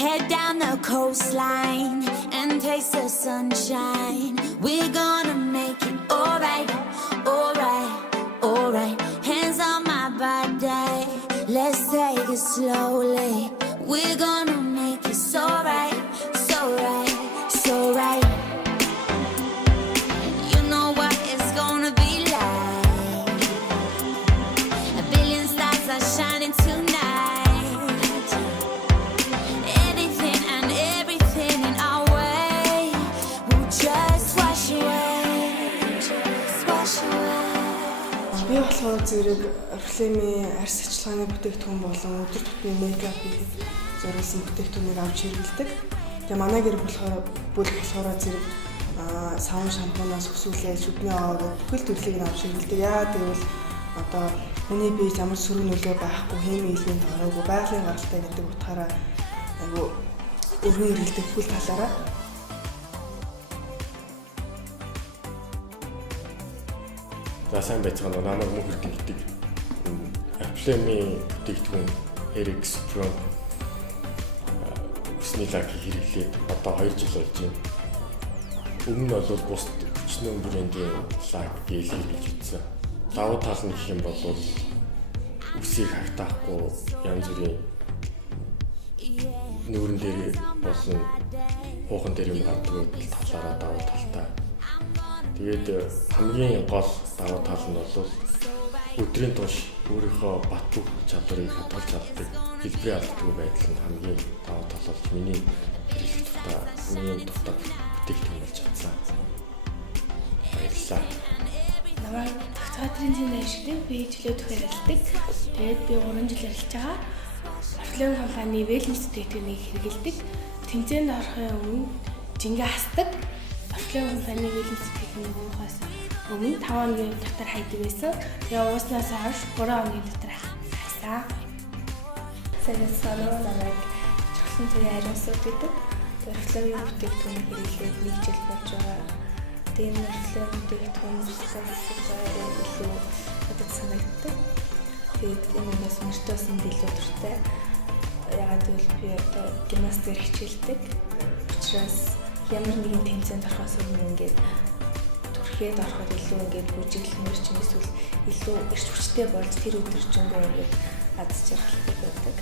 head down the coastline and taste the sunshine. We're gonna make it alright, alright, alright. Hands on my body, let's take it slowly. We're gonna make it so right, so right, so right. You know what it's gonna be like. A billion stars are shining tonight. Anything and everything in our way will just wash away, just wash away. Би болохоор зэрэг Oriflame-ийн арьс ажиллагааны бүтээгдэхүүн болон өдөр тутмын мейкапыг зориулсан бүтээгдэхүүнийг авч хэрэглэдэг. Тэгээ манай гэр болохоор зэрэг савн шампунаас өсвөлээ, шүдний аваа бүхэл төрлийг нь авч хэрэглэдэг. Яагаад гэвэл одоо хүний бие ямар сөрөг нөлөө байхгүй, химийн элемент ороогүй, байгалийн гаралтай гэдэг утгаараа айгу өргөн хэрэглэдэг бүхэл талаараа. За сайн байцгаана уу, намайг мөнхөр гэдэг Oriflame-ийн бүтээгдэхүүн Herix Pro усны лаки хэрэглээд одоо 2 жил болж байна. Өмнө нь бол бус хүчнээ брендийн лак гэж хэлж үзсэн. Давуу тал нь гэх юм бол үсийг хагтаахгүй янз бүрийн нүүрэн дээр болсон хуухан дээр юм гардаг талаараа давуу талтай. Тэгээд хамгийн гол давуу тал нь бол өдрийн турш өөрийнхөө бат бөх чадварыг хадгалж чаддаг, хэлбэрээ алддаггүй байдал нь хамгийн давуу тал болж миний хэрэглэх тухай хамгийн дутдаг бүтээгдэхүүн болж чадсан. Баярлалаа. Намайг театрын зэний ашигтай би жилөө төхөөрөлдөг. Тэгээд би 3 жил ажиллаж байгаа. Oriflame компани wellness бүтээгдэхүүнийг хэрэглэдэг. Тэмцээнд орохын өмнө жингээ хасдаг. Oriflame компани wellness бүтээгдэхүүнийг уухаас өмнө 5 хоногийн дотор хайдаг байсан. Тэгээ ууснаас хойш 3 хоногийн дотор хайсан. Санаа намайг чухлын зүйн ариусууд гэдэг. Oriflame бүтээгдэхүүнийг хэрэглээд 1 жил болж байгаа. Тэгээд Oriflame бүтээгдэхүүн зүйн илүү хатаг санагддаг. Тэгээд энэс мөртөөс нь илүү дуртай. Яагаад гэвэл би одоо гимнастик хичээлдэг. Учираас ямар нэгэн тэмцээнд орохоос өмнө ингээд түрхээд ороход илүү ингээд бүжиглэмэр ч юм эсвэл илүү эрч хүчтэй болж тэр өдөр чинь ингээд аз жаргалтай байдаг.